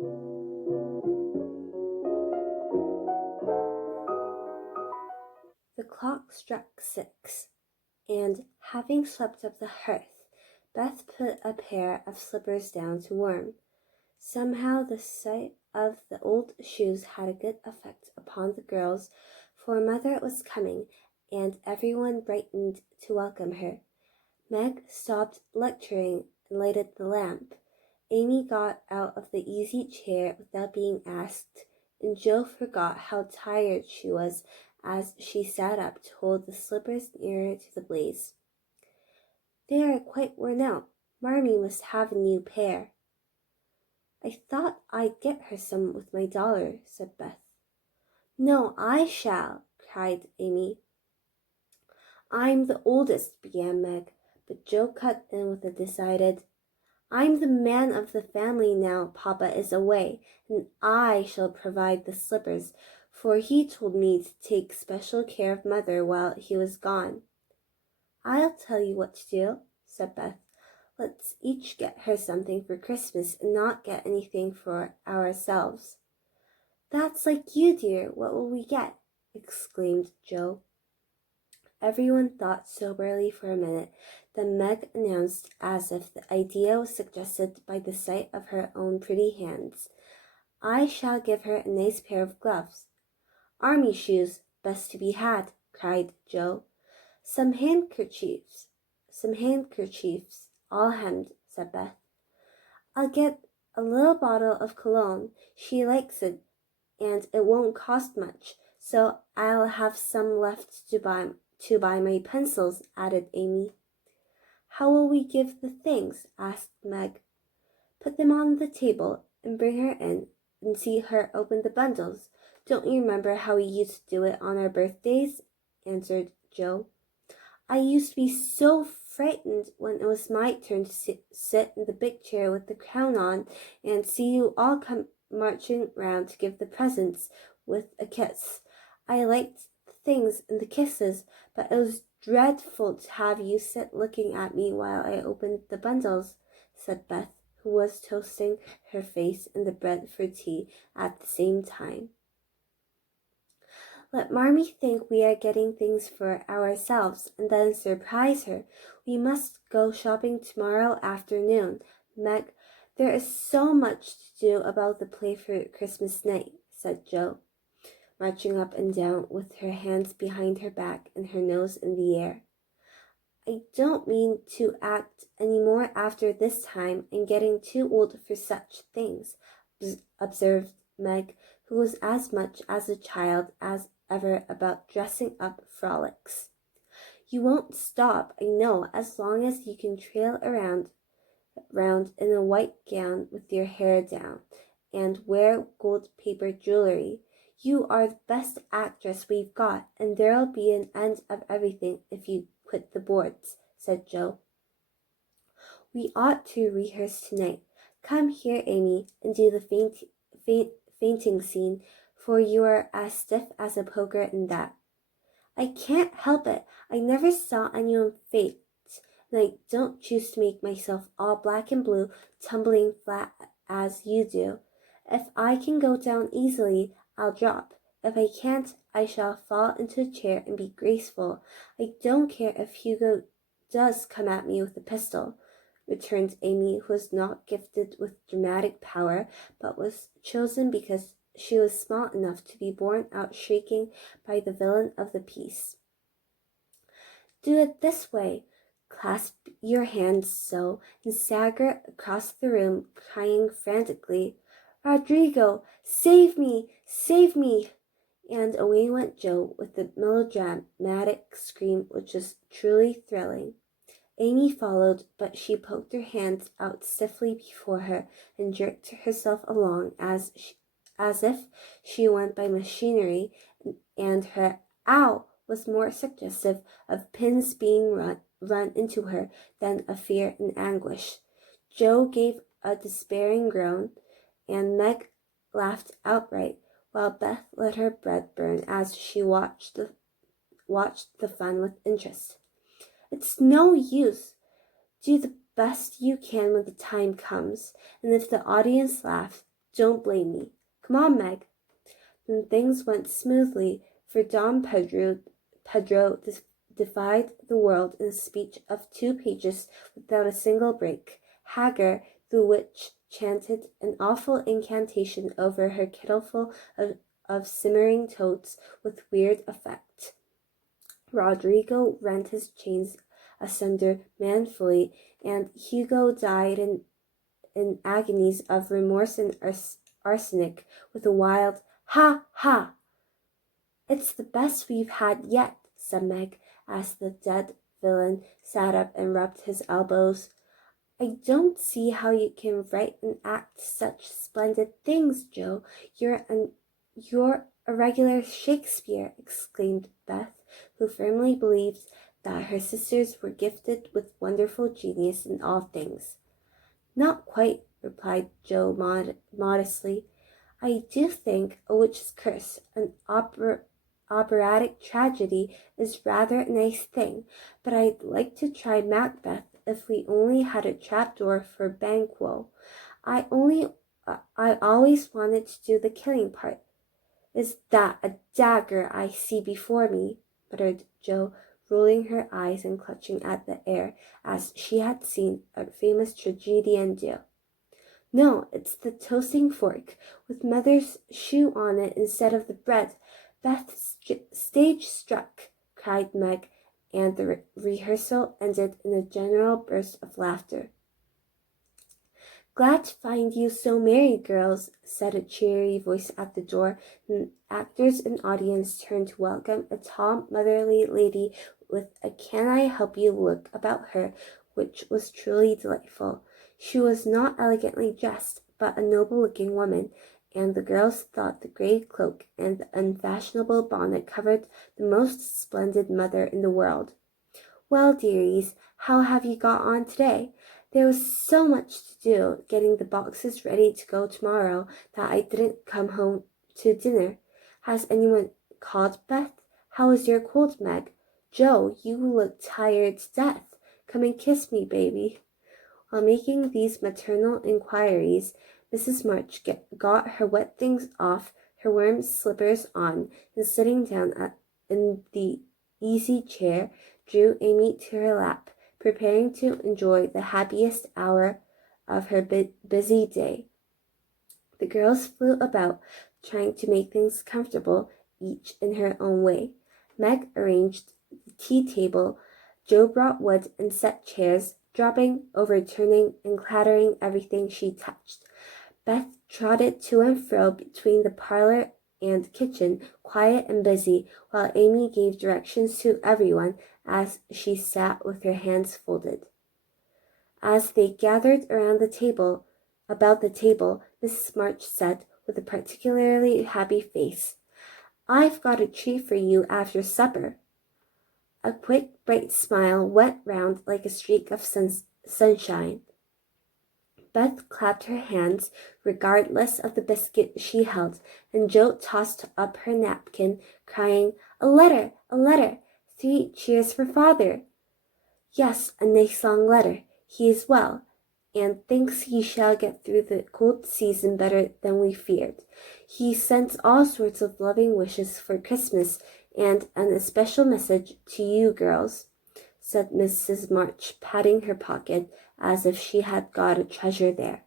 The clock struck 6, and having swept up the hearth, Beth put a pair of slippers down to warm. Somehow the sight of the old shoes had a good effect upon the girls, for Mother was coming, and everyone brightened to welcome her. Meg stopped lecturing and lighted the lamp. Amy got out of the easy chair without being asked, and Jo forgot how tired she was as she sat up to hold the slippers nearer to the blaze. They are quite worn out. Marmee must have a new pair. I thought I'd get her some with my dollar, said Beth. No, I shall, cried Amy. I'm the oldest, began Meg, but Jo cut in with a decided, I'm the man of the family now Papa is away, and I shall provide the slippers, for he told me to take special care of Mother while he was gone. I'll tell you what to do, said Beth. Let's each get her something for Christmas and not get anything for ourselves. That's like you, dear. What will we get? Exclaimed Jo. Everyone thought soberly for a minute. Then Meg announced, as if the idea was suggested by the sight of her own pretty hands, I shall give her a nice pair of gloves. Army shoes, best to be had, cried Jo. Some handkerchiefs, all hemmed, said Beth. I'll get a little bottle of cologne. She likes it, and it won't cost much, so I'll have some left to buy my pencils, added Amy. How will we give the things? Asked Meg. Put them on the table and bring her in and see her open the bundles. Don't you remember how we used to do it on our birthdays? Answered Jo. I used to be so frightened when it was my turn to sit in the big chair with the crown on and see you all come marching round to give the presents with a kiss. I liked the things and the kisses, but it was dreadful to have you sit looking at me while I opened the bundles, said Beth, who was toasting her face in the bread for tea at the same time. Let Marmee think we are getting things for ourselves and then surprise her. We must go shopping tomorrow afternoon. Meg, there is so much to do about the play for Christmas night, said Jo, marching up and down with her hands behind her back and her nose in the air. I don't mean to act any more after this time. I'm getting too old for such things, observed Meg, who was as much as a child as ever about dressing up frolics. You won't stop, I know, as long as you can trail around in a white gown with your hair down and wear gold paper jewelry. You are the best actress we've got, and there'll be an end of everything if you quit the boards, said Jo. We ought to rehearse tonight. Come here, Amy, and do the fainting scene, for you are as stiff as a poker in that. I can't help it. I never saw anyone faint, and I don't choose to make myself all black and blue, tumbling flat as you do. If I can go down easily, I'll drop. If I can't, I shall fall into a chair and be graceful. I don't care if Hugo does come at me with a pistol, returned Amy, who was not gifted with dramatic power, but was chosen because she was small enough to be borne out shrieking by the villain of the piece. Do it this way. Clasp your hands so, and stagger across the room, crying frantically, Rodrigo, save me, save me! And away went Jo with the melodramatic scream which was truly thrilling. Amy followed, but she poked her hands out stiffly before her and jerked herself along as if she went by machinery, and her ow was more suggestive of pins being run into her than of fear and anguish. Jo gave a despairing groan, and Meg laughed outright, while Beth let her bread burn as she watched the fun with interest. It's no use. Do the best you can when the time comes, and if the audience laughs, Don't blame me. Come on, Meg." Then things went smoothly, for Don Pedro defied the world in a speech of 2 pages without a single break. Hagar, the witch, chanted an awful incantation over her kettleful of simmering toads with weird effect. Rodrigo rent his chains asunder manfully, and Hugo died in agonies of remorse and arsenic with a wild "Ha! Ha!" "It's the best we've had yet," said Meg, as the dead villain sat up and rubbed his elbows. "I don't see how you can write and act such splendid things, Joe. You're a regular Shakespeare," exclaimed Beth, who firmly believed that her sisters were gifted with wonderful genius in all things. "Not quite," replied Joe modestly. "I do think A Witch's Curse, an operatic tragedy, is rather a nice thing, but I'd like to try Macbeth if we only had a trapdoor for Banquo. I always wanted to do the killing part." "Is that a dagger I see before me?" muttered Joe, rolling her eyes and clutching at the air as she had seen a famous tragedian do. "No, it's the toasting fork, with Mother's shoe on it instead of the bread. Beth stage struck," cried Meg, and the rehearsal ended in a general burst of laughter. "Glad to find you so merry, girls," said a cheery voice at the door, and actors and audience turned to welcome a tall, motherly lady with a "Can I help you" look about her, which was truly delightful. She was not elegantly dressed, but a noble-looking woman, and the girls thought the gray cloak and the unfashionable bonnet covered the most splendid mother in the world. "Well, dearies, how have you got on today? There was so much to do, getting the boxes ready to go tomorrow, that I didn't come home to dinner. Has anyone called, Beth? How is your cold, Meg? Joe, you look tired to death. Come and kiss me, baby." While making these maternal inquiries, Mrs. March got her wet things off, her warm slippers on, and sitting down in the easy chair, drew Amy to her lap, preparing to enjoy the happiest hour of her busy day. The girls flew about, trying to make things comfortable, each in her own way. Meg arranged the tea table, Jo brought wood and set chairs, dropping, overturning, and clattering everything she touched. Beth trotted to and fro between the parlor and kitchen, quiet and busy, while Amy gave directions to everyone as she sat with her hands folded. As they gathered about the table, Mrs. March said, with a particularly happy face, "I've got a treat for you after supper." A quick, bright smile went round like a streak of sunshine. Beth clapped her hands, regardless of the biscuit she held, and Jo tossed up her napkin, crying, "A letter! A letter! 3 cheers for father!" "Yes, a nice long letter. He is well, and thinks he shall get through the cold season better than we feared. He sends all sorts of loving wishes for Christmas, and an especial message to you girls," said Mrs. March, patting her pocket as if she had got a treasure there.